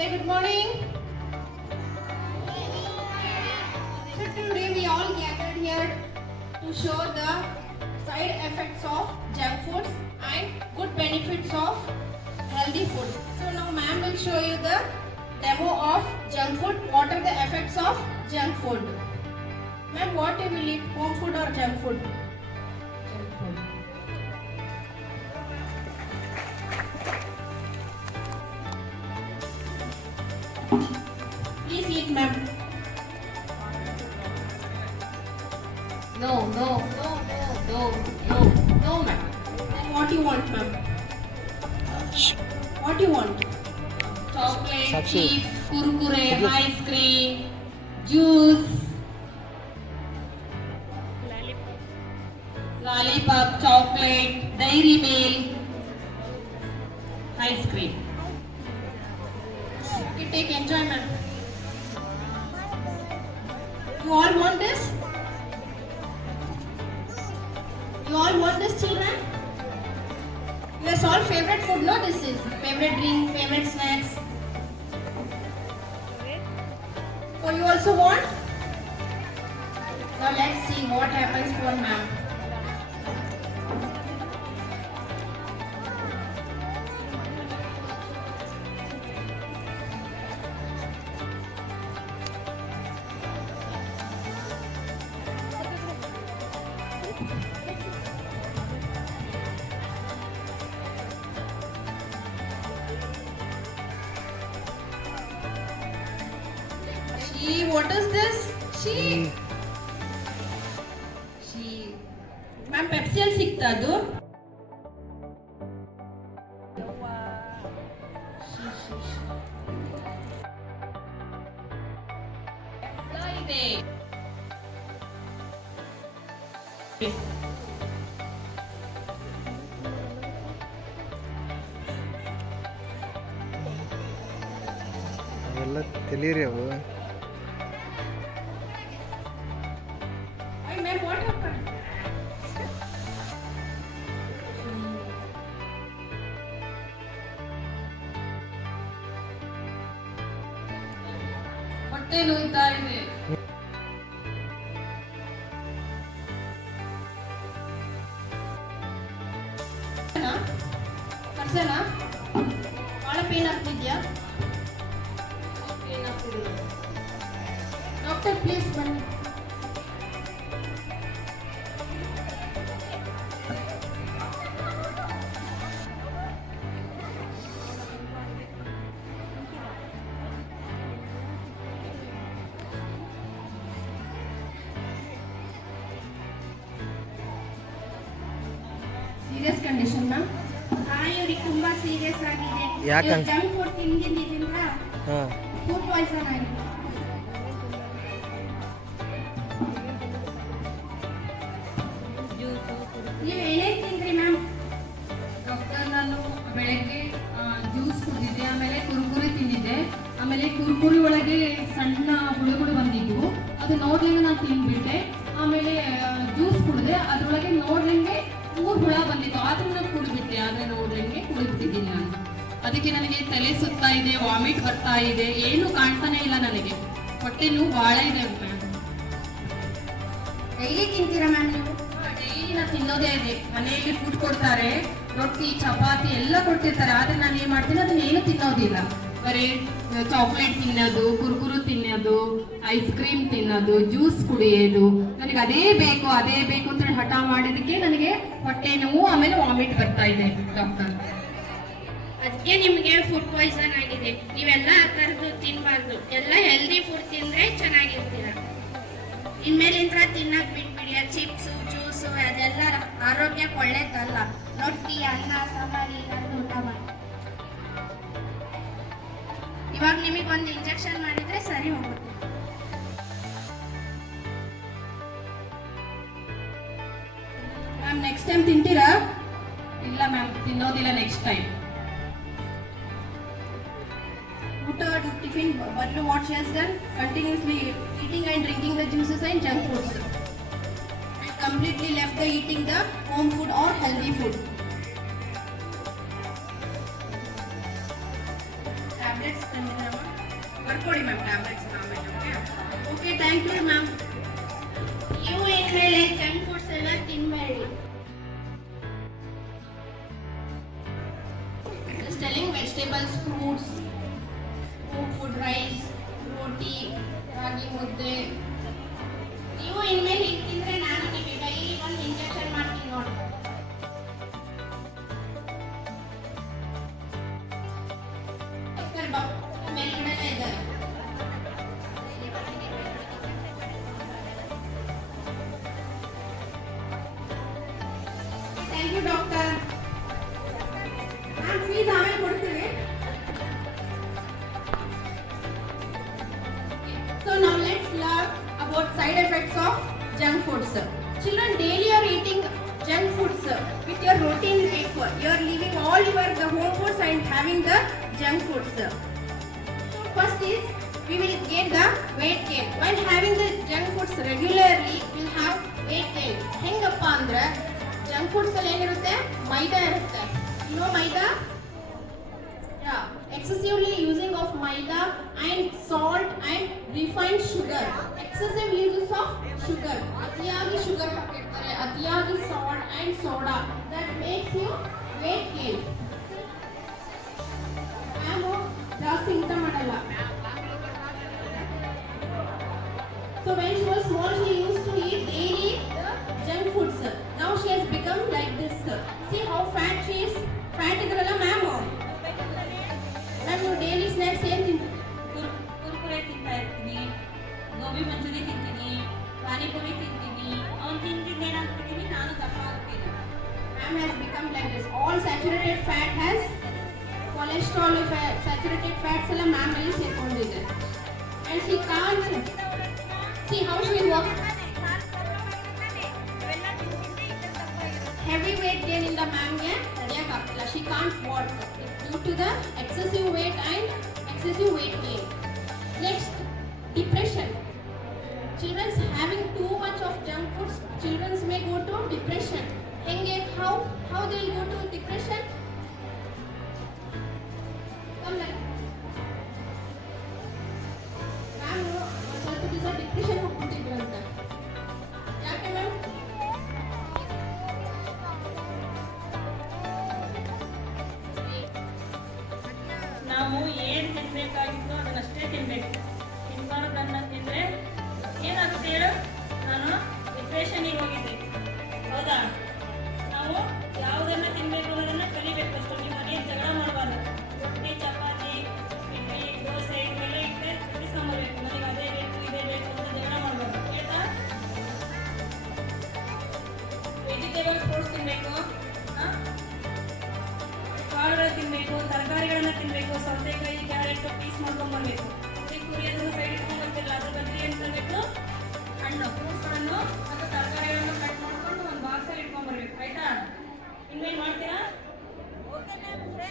Say good morning. So today we all gathered here to show the side effects of junk foods and good benefits of healthy food. So now ma'am will show you the demo of junk food. What are the effects of junk food? Ma'am, what you will eat, home food or junk food? Junk food. Please eat, ma'am. No, ma'am. Then what you want, ma'am? What you want? Chocolate, chips, kurkure, ice cream, juice, lollipop, chocolate, dairy milk, ice cream. Okay, take enjoy, ma'am. You all want this? You all want this, children? Yes, all favorite food, no? This is favorite drink, favorite snacks. So you also want? Now let's see what happens for ma'am. What is this? She. Ma'am, Pepsi ಅಲ್ಲಿ ಸಿಗ್ತಾ ಅದು? ಇದೆ. ಅವೆಲ್ಲ ತಿಳಿರಿ ಅವು. What happened? ಹೊಟ್ಟೆ ನೋಯ್ತಾ ಇದೆ. ಕರ್ಸನಾ? ಬಹಳ ಪೇನ್ ಆಗ್ತಿದ್ಯಾ? ಡಾಕ್ಟರ್ ಪ್ಲೀಸ್ ಬನ್ನಿ. Serious condition ma'am. ಇವ್ರಿಗೆ ತುಂಬಾ ಸೀರಿಯಸ್ ಆಗಿದೆ. ಯಾಕಂತ? ಜಂಕ್ ಫುಡ್ ತಿಂದಿದ್ದರಿಂದ ಫುಡ್ ಪಾಯ್ಸನ್ ಆಗಿದೆ. ನೀವು ಏನೇನು ತಿಂದ್ರಿ ಮ್ಯಾಮ್? ಡಾಕ್ಟರ್, ನಾನು ಬೆಳಗ್ಗೆ ಜ್ಯೂಸ್ ಕುಡಿದಿದ್ದೆ, ಆಮೇಲೆ ಕುರುಕುರಿ ತಿಂದಿದ್ದೆ, ಆಮೇಲೆ ಕುರುಕುರಿ ಒಳಗೆ ಸಣ್ಣ ಹುಳುಗಳು ಬಂದಿದ್ವು, ಅದು ನೋಡ್ಲಿಂಗೆ ನಾನು ತಿಂದ್ಬಿಟ್ಟೆ. ಆಮೇಲೆ ಜ್ಯೂಸ್ ಕುಡಿದೆ, ಅದರೊಳಗೆ ನೋಡ್ಲಿಂಗೆ 3 ಹುಳ ಬಂದಿತ್ತು, ಆದ್ರೂ ನಾನು ಕುಡಿದ್ಬಿಟ್ಟೆ. ಆದರೆ ನೋಡ್ಲಿಂಗೆ ಕುಡಿದ್ಬಿಟ್ಟಿದ್ದೀನಿ ನಾನು. ಅದಕ್ಕೆ ನನಗೆ ತಲೆ ಸುತ್ತಾ ಇದೆ, ವಾಮಿಟ್ ಬರ್ತಾ ಇದೆ, ಏನು ಕಾಣ್ತಾನೆ ಇಲ್ಲ ನನಗೆ. ಹೊಟ್ಟೆ ನೋವು ಭಾಳ ಇದೆ ಮ್ಯಾಮ್. ಡೈಲಿ ತಿಂತೀರಾ ಮ್ಯಾಮ್ ನೀವು? ಡೈಲಿ ನಾನು ತಿನ್ನೋದೇ ಇದೆ. ಮನೆಯಲ್ಲಿ ಫುಡ್ ಕೊಡ್ತಾರೆ, ರೊಟ್ಟಿ ಚಪಾತಿ ಎಲ್ಲ ಕೊಡ್ತಿರ್ತಾರೆ, ಆದ್ರೆ ನಾನು ಏನ್ ಮಾಡ್ತೀನಿ ಅದನ್ನ ಏನು ತಿನ್ನೋದಿಲ್ಲ. ಬರೀ ಚಾಕ್ಲೇಟ್ ತಿನ್ನೋದು, ಕುರ್ಕುರು ತಿನ್ನೋದು, ಐಸ್ ಕ್ರೀಮ್ ತಿನ್ನೋದು, ಜ್ಯೂಸ್ ಕುಡಿಯೋದು. ನನಗೆ ಅದೇ ಬೇಕು ಅಂತ ಹಠ ಮಾಡಿದಕ್ಕೆ ನನಗೆ ಹೊಟ್ಟೆ ನೋವು, ಆಮೇಲೆ ವಾಮಿಟ್ ಬರ್ತಾ ಇದೆ ಡಾಕ್ಟರ್. ಅದಕ್ಕೆ ನಿಮಗೆ ಫುಡ್ ಪಾಯ್ಸನ್ ಆಗಿದೆ. ನೀವೆಲ್ಲ ಆ ಥರದ್ದು ತಿನ್ನಬಾರ್ದು. ಎಲ್ಲ ಹೆಲ್ದಿ ಫುಡ್ ತಿಂದರೆ ಚೆನ್ನಾಗಿರ್ತೀರ. ಇನ್ಮೇಲಿಂದ ತಿನ್ನಕ್ ಬಿಟ್ಬಿಡಿ. ಚಿಪ್ಸು ಜ್ಯೂಸು ಅದೆಲ್ಲ ಆರೋಗ್ಯಕ್ಕೆ ಒಳ್ಳೇದಲ್ಲ. ರೊಟ್ಟಿ ಅನ್ನ ಸಾಂಬಾರಿ ಅದು ಊಟ ಮಾಡಿ. ಇವಾಗ ನಿಮಗೊಂದು ಇಂಜೆಕ್ಷನ್ ಮಾಡಿದ್ರೆ ಸರಿ ಹೋಗುತ್ತೆ. ಮ್ಯಾಮ್, ನೆಕ್ಸ್ಟ್ ಟೈಮ್ ತಿಂತೀರಾ? ಇಲ್ಲ ಮ್ಯಾಮ್, ತಿನ್ನೋದಿಲ್ಲ ನೆಕ್ಸ್ಟ್ ಟೈಮ್. ಊಟ ಟಿಫಿನ್ ಬದಲು what she has done continuously eating and drinking the juices and junk foods and completely left the eating the home food or healthy food. Tablets tablets, ma'am. Okay, thank you, ma'am. You inhale junk foods ಎಲ್ಲ ತಿನ್ಬೇಡಿ. Just telling vegetables, fruits, home food, rice, roti, ragi ಮುದ್ದೆ. ನೀವು ಇನ್ಮೇಲೆ ಇದು ತಿಂದ್ರೆ ನಾನು ನಿಮಗೆ ಡೈಲಿ ಒಂದು ಇಂಜೆಕ್ಷನ್ ಮಾಡ್ತೀನಿ ನೋಡಿ. ಮೇಲ್ಗಡೆ ಇದ್ದಾರೆ. Thank you doctor. ನಾನು ಫೀಸ್ ಆಮೇಲೆ ಕೊಡ್ತೀನಿ. So now let's learn about side effects of junk foods. Children, daily you are eating junk foods with your routine life. You are leaving all your the home foods and having the junk foods. So first is we will get the weight gain. While having the junk foods regularly, we will have weight gain. ಹೆಂಗಪ್ಪ ಅಂದ್ರೆ junk foods ಅಲ್ಲಿ ಏನಿರುತ್ತೆ, ಮೈದಾ ಇರುತ್ತೆ. You know maida? Yeah, excessively using of maida and salt and refined sugar. Excessive uses of sugar. ಅತಿಯಾಗಿ sugar ಹಾಕಿರ್ತಾರೆ, ಅತಿಯಾಗಿ salt and soda. That makes you weight gain. ನಾನು ಜಾಸ್ತಿ ಊಟ ಮಾಡಲ್ಲ. So when she was small, she used to eat daily junk foods. Now she has become like this. See how fat she is. Fat ಇದ್ರಲ್ಲ ಮ್ಯಾಮ್. ನಾನು daily snacks ಏನು ತಿಂತೀನಿ? ಕುರ್ಕುರೆ ತಿಂತಾ ಇರ್ತೀನಿ, ಗೋಬಿ ಮಂಚೂರಿ ತಿಂತೀನಿ, ಪಾನಿಪುರಿ ತಿಂತೀನಿ. ಅವ್ನು ತಿಂತಿದ್ದು ಏನಾಗ್ತಿದ್ದೀನಿ, ನಾನು ದಪ್ಪ ಆಗ್ತೀನಿ. Ma'am has become like this. All saturated fat has cholesterol, saturated fats ಎಲ್ಲ ಮ್ಯಾಮ್ ಅಲ್ಲಿ ಸೇರ್ಕೊಂಡಿದೆ. And she can't see how she works. Heavy weight gain in the ma'am ಗೆ ತಡೆಯಕ್ಕೆ ಆಗ್ತಿಲ್ಲ. She can't work due to the excessive weight and excessive weight gain. Next, depression. Children having too much of junk foods, children may go to depression. Henge, how they will go to depression? Come like ನಾನು ಸ್ವಲ್ಪ ದಿವಸ ಡಿಪ್ರೆಷನ್ ಹೋಗ್ಬಿಟ್ಟಿದ್ರು ಅಂತ. ಯಾಕೆ ಮ್ಯಾಮ್? ನಾವು ಏನು ತಿನ್ಬೇಕಾಗಿತ್ತು ಅದನ್ನಷ್ಟೇ ತಿನ್ಬೇಕು. ತಿನ್ಬಾರ್ದನ್ನ ತಿಂದರೆ ಏನಾಗುತ್ತೆ ಹೇಳು? ನಾನು ಡಿಪ್ರೆಷನಿಗೆ ಹೋಗಿದ್ದೆ, ಹೌದಾ? ನಾವು ಯಾವುದನ್ನ ತಿನ್ಬೇಕು ಅನ್ನೋದನ್ನ ಕಲಿಬೇಕು. ಅಷ್ಟು ನಿಮ್ಮ ಮನೆಯಲ್ಲಿ ಜಗಳ ಮಾಡಬಾರ್ದು. ರೊಟ್ಟಿ, ಚಪಾತಿ, ಇಡ್ಲಿ, ದೋಸೆ ಇವೆಲ್ಲ ಇಟ್ಟರೆ ತಿನ್ನಿಸ್ಕೊಂಬರ್ಬೇಕು. ನನಗೆ ಅದೇ ಬೇಕು, ಇದೇ ಬೇಕು ಅಂತ ಜಗಳ ಮಾಡಬಾರ್ದು, ಆಯ್ತಾ? ವೆಜಿಟೇಬಲ್ಸ್ ಫ್ರೂಟ್ಸ್ ತಿನ್ನಬೇಕು, ಕಾಳುಗಳು ತಿನ್ನಬೇಕು, ತರಕಾರಿಗಳನ್ನ ತಿನ್ನಬೇಕು. ಸೌತೆಕಾಯಿ, ಕ್ಯಾರೆಟ್ ಪೀಸ್ ಮಾಡ್ಕೊಂಡ್ಬರ್ಬೇಕು. ಕುರಿ ಅದನ್ನು ಸೈಡ್ ಇಟ್ಕೊಂಡ್ಬರ್ತಿಲ್ಲ, ಅದ್ರ ಬದಲು ಏನು ತರಬೇಕು? ಹಣ್ಣು, ಫ್ರೂಟ್ಸ್ಗಳನ್ನು ಮತ್ತು ತರಕಾರಿಗಳನ್ನು ಕಟ್ ಮಾಡ್ಕೊಂಡು ಒಂದು ಬಾಕ್ಸಲ್ಲಿ ಇಟ್ಕೊಂಡ್ಬರ್ಬೇಕು, ಆಯ್ತಾ? ಇನ್ಮೇಲೆ ಮಾಡ್ತೀರಾ?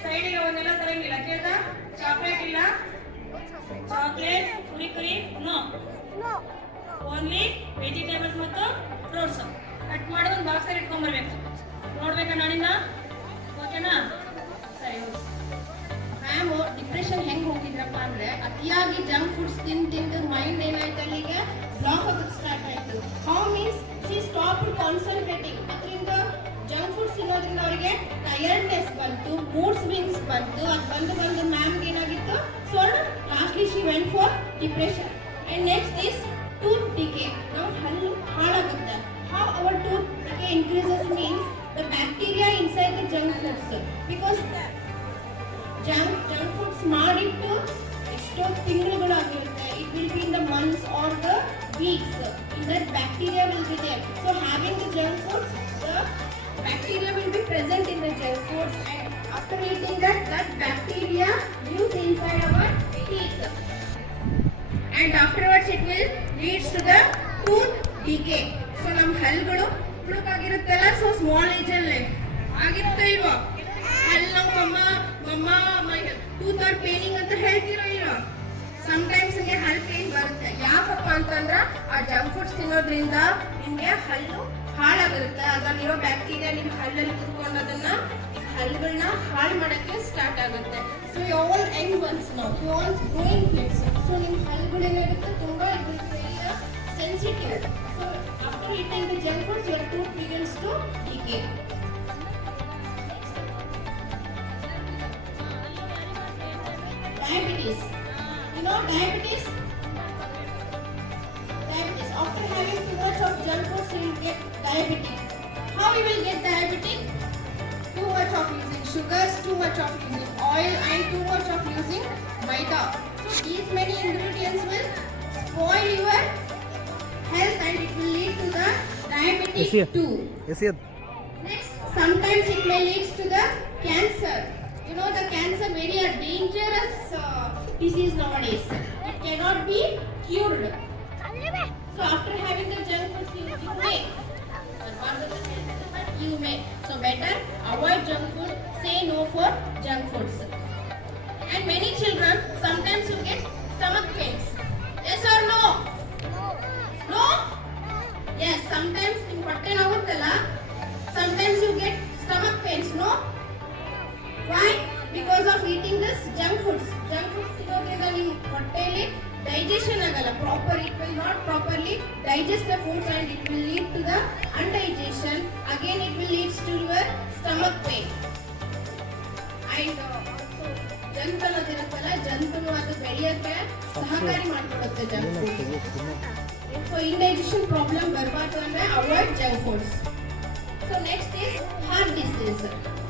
ಸೈಡಿಗೆ ಅವನ್ನೆಲ್ಲ ತರಂಗಿಲ್ಲ, ಕೇಳ್ತಾ? ಚಾಕ್ಲೇಟ್ ಇಲ್ಲ, ಚಾಕ್ಲೇಟ್, ಕುರಿ ನೋ, ಓನ್ಲಿ ವೆಜಿಟೇಬಲ್ಸ್ ಮತ್ತು ಫ್ರೂಟ್ಸ್ ಕಟ್ ಮಾಡಿ ಒಂದು ಬಾಕ್ಸಲ್ಲಿ ಇಟ್ಕೊಂಡ್ಬರ್ಬೇಕು. ನೋಡ್ಬೇಕಾ ನಾನಿಂದ? ಓಕೆನಾ? ಸರಿ. ಮ್ಯಾಮ್ ಡಿಪ್ರೆಷನ್ ಹೆಂಗೆ ಹೋಗಿದ್ರಪ್ಪ ಅಂದ್ರೆ ಅತಿಯಾಗಿ ಜಂಕ್ ಫುಡ್ಸ್ ತಿಂದು ಮೈಂಡ್ ಏನಾಯ್ತು ಅಲ್ಲಿಗೆ ಬ್ಲಾಕ್ ಆಗೋದು ಸ್ಟಾರ್ಟ್ ಆಯ್ತು. How means she stop concentrating. ಅದರಿಂದ ಜಂಕ್ ಫುಡ್ಸ್ ತಿನ್ನೋದ್ರಿಂದ ಅವರಿಗೆ ಟಯರ್ಡ್ನೆಸ್ ಬಂತು, ಮೂಡ್ ಸ್ವಿಂಗ್ಸ್ ಬಂತು. ಅದು ಬಂದು ಮ್ಯಾಮ್ಗೆ ಏನಾಗಿತ್ತು? So lastly she went for depression. And next is tooth decay. ನಾವು ಹಲ್ಲು ಹಾಳಾಗುತ್ತೆ. How our tooth decay increases means the bacteria inside the junk foods, because junk foods ಮಾಡಿಟ್ಟು ಎಷ್ಟೋ ತಿಂಗಳುಗಳಾಗಿರುತ್ತೆ. It will be in the months or the weeks. In that bacteria will be there. So having the junk foods, the bacteria will be present in the junk foods, and after eating that bacteria lives inside our teeth, and afterwards it will leads to the tooth decay. So ನಮ್ಮ ಹಲ್ಲುಗಳು ಆಗಿರುತ್ತಲ್ಲ, so small age ಅಲ್ಲೇ ಆಗಿರುತ್ತೆ ಇಲ್ವೋ? ಅಲ್ಲಿ ನಾವು ಮಮ್ಮ tooth R ಪೇನಿಂಗ್ ಅಂತ ಹೇಳ್ತಿರೋ ಇಲ್ವೋ? ಸಮ್ಟೈಮ್ಸ್ ನಿಮಗೆ ಹಲ್ಲು ಪೇನ್ ಬರುತ್ತೆ. ಯಾಕಪ್ಪ ಅಂತಂದ್ರೆ ಆ ಜಂಕ್ ಫುಡ್ಸ್ ತಿನ್ನೋದ್ರಿಂದ ನಿಮಗೆ ಹಲ್ಲು ಹಾಳಾಗಿರುತ್ತೆ. ಅದರಲ್ಲಿರೋ ಬ್ಯಾಕ್ಟೀರಿಯಾ ನಿಮ್ಮ ಹಲ್ಲಲ್ಲಿ ಕುತ್ಕೊಂಡು ಅದನ್ನ ಹಲ್ಲುಗಳನ್ನ ಹಾಳು ಮಾಡೋಕ್ಕೆ ಸ್ಟಾರ್ಟ್ ಆಗುತ್ತೆ. So you all young ones now, you all growing kids, so ನಿಮ್ಮ ಹಲ್ಲುಗಳು ಏನಾಗುತ್ತೆ ತುಂಬ sensitive. So after eating the junk foods your tooth begins to decay. Diabetes. You know diabetes? Diabetes. After having too much of junk foods, you will get diabetes. How you will get diabetic? Too much of using sugars, too much of using oil, and too much of using maida. So these many ingredients will spoil your health and it will lead to the diabetic too. Next, sometimes it may lead to the cancer. You know the cancer very a dangerous disease nowadays. It cannot be cured. So after having the junk foods, you may. But you may. So better avoid junk food. Say no for junk foods. And many children sometimes you get stomach pains. Yes or no? No? Yes. Sometimes in patte naguttalla. Sometimes you get stomach pains. No? Why? Because of eating this junk foods. Junk foods ತಿನ್ನೋದ್ರಿಂದ ನಿಮ್ಮ ಹೊಟ್ಟೆಯಲ್ಲಿ digestion ಆಗಲ್ಲ proper. It will not properly digest the foods and it will lead to the undigestion. Again it will lead to your stomach pain. And also junk ಅನ್ನೋದಿರುತ್ತಲ್ಲ, ಜಂತುನು ಅದು ಬೆಳೆಯೋಕ್ಕೆ ಸಹಕಾರಿ ಮಾಡಿಕೊಡುತ್ತೆ junk food. So indigestion problem ಬರಬಾರ್ದು ಅಂದರೆ avoid junk foods. So next is heart disease.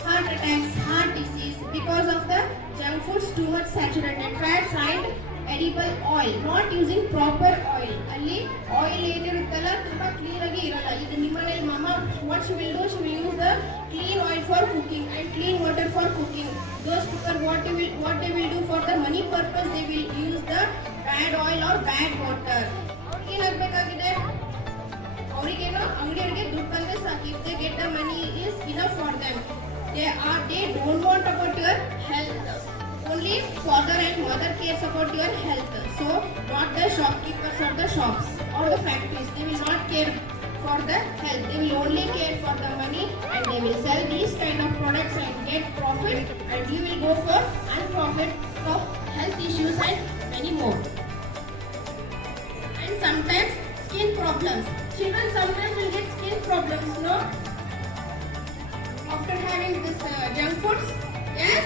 Heart attacks, heart disease because of the junk foods, too much saturated fats and edible oil. Not using proper oil. ಅಲ್ಲಿ ಆಯಿಲ್ ಏನಿರುತ್ತಲ್ಲ ತುಂಬ ಕ್ಲೀನ್ ಆಗಿ ಇರಲ್ಲ. ಈಗ ನಿಮ್ಮನೇಲಿ ಮಮ್ಮ what she will do, she will use the clean oil for cooking and clean water for cooking. Those people what they will do for the money purpose, they will use the bad oil or bad water. ಏನಾಗಬೇಕಾಗಿದೆ, ಅವರಿಗೇನೋ ಅಂಗಡಿಯವರಿಗೆ ದುಡ್ಡು ಬಂದ್ರೆ ಸಾಕು. If they get the money is enough for them. They don't want about your health. Only father and mother cares about your health. So not the shopkeepers or the shops or the factories. They will not care for the health. They will only care for the money and they will sell these kind of products and get profit, and you will go for unprofit of health issues and many more. And sometimes skin problems. Children sometimes will get skin problems, no? After having this junk foods, yes,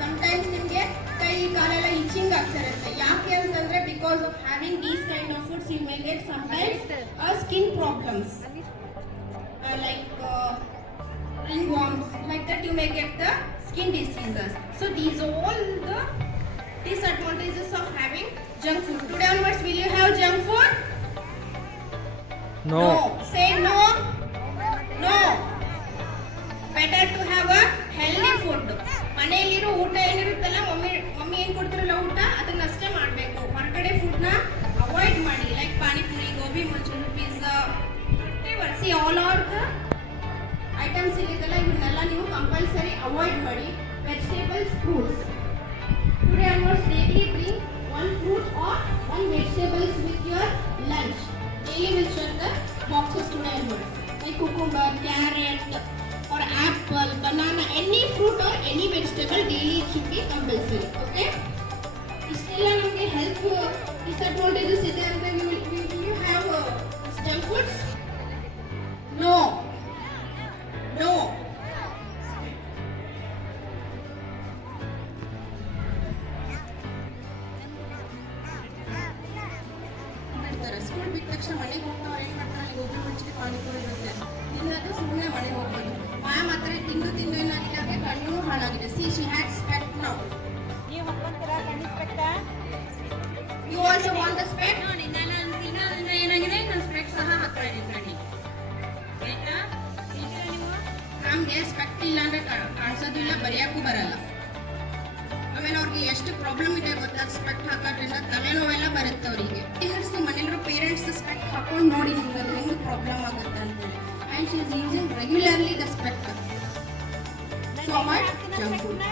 sometimes ನಿಮಗೆ ಕೈ ಕಾಲೆಲ್ಲ ಇಚಿಂಗ್ ಆಗ್ತಾ ಇರುತ್ತೆ. ಯಾಕೆ ಅಂತಂದ್ರೆ because of having these kind of foods you may get sometimes skin problems like ringworms, like that you may get the skin diseases. So these are all the disadvantages of having junk food. Today onwards, will you have junk food? No. Say no. No. Better to have a healthy food. ಮನೆಯಲ್ಲಿರೋ ಊಟ ಏನಿರುತ್ತಲ್ಲ, ಮಮ್ಮಿ ಏನು ಕೊಡ್ತಾರಲ್ಲ ಊಟ ಅದನ್ನಷ್ಟೇ ಮಾಡಬೇಕು. ಹೊರಗಡೆ ಫುಡ್ನ ಅವಾಯ್ಡ್ ಮಾಡಿ. Like panipuri, gobi manchurian, pizza, see all are the items ಇಲ್ಲಿದೆಲ್ಲ ಇವನ್ನೆಲ್ಲ ನೀವು ಕಂಪಲ್ಸರಿ ಅವಾಯ್ಡ್ ಮಾಡಿ. Vegetables, fruits. Today almost daily bring one fruit or one vegetables with your lunch. Daily will share the boxes today onwards. Like cucumber, carrot or apple, banana, any fruit or any vegetable daily it should be compulsory. Okay? Still ನಮಗೆ health disadvantages ಇದೆ ಅಂದ್ರೆ will you have junk foods? No. School ಬಿಟ್ಟ ತಕ್ಷಣ ಮನೆಗೆ ಹೋಗ್ತಾವ್ರು ಏನು ಮಾಡ್ತಾರೆ, ಗೋಬಿ ಮಂಚೂರಿ ಪಾನಿಪುರಿ ಇರುತ್ತೆ ತಿನ್ನೋದು, ಸುಮ್ಮನೆ ಮನೆಗೆ ಹೋಗ್ಬೋದು. ಮ್ಯಾಮ್ ಹತ್ರ ತಿಂದು ಏನಾಗಿದೆ ಅಂದರೆ ಕಣ್ಣು ಹಾಳಾಗಿದೆ. See she had specs now. ನೀವು ಹಾಕೊಂತೀರಾ ಕಣ್ಣು specs? You also want the specs? ನೋಡಿ ನಾನು ಏನಾಗಿದೆ, ನಾನು ಸ್ಪೆಕ್ಟ್ ಸಹ ಹಾಕ್ತಾ ಇದ್ದೀನಿ ಕಣ್ಣಿ. ಆಯ್ತಾ? ಈಗ ನೀವು ನಮಗೆ ಸ್ಪೆಕ್ಟ್ ಇಲ್ಲ ಅಂದರೆ ಕಾಣಿಸೋದು ಇಲ್ಲ, ಬರೆಯೋಕ್ಕೂ ಬರಲ್ಲ. ಆಮೇಲೆ ಅವ್ರಿಗೆ ಎಷ್ಟು ಪ್ರಾಬ್ಲಮ್ ಇದೆ ಗೊತ್ತಾ, ಸ್ಪೆಕ್ಟ್ ಹಾಕೋದ್ರಿಂದ ತಲೆನೋವೆಲ್ಲ ಬರುತ್ತೆ ಅವರಿಗೆ. ನೀವು ಮನೆಯಲ್ಲಿರೋ ಪೇರೆಂಟ್ಸ್ ಸ್ಪೆಕ್ಟ್ ಹಾಕೊಂಡು ನೋಡಿ ನಿಮ್ಗೆ ಅದು ಹೆಂಗೆ ಪ್ರಾಬ್ಲಮ್ ಆಗುತ್ತೆ ಅಂತೇಳಿ. And she is using regularly the specs. So much junk food.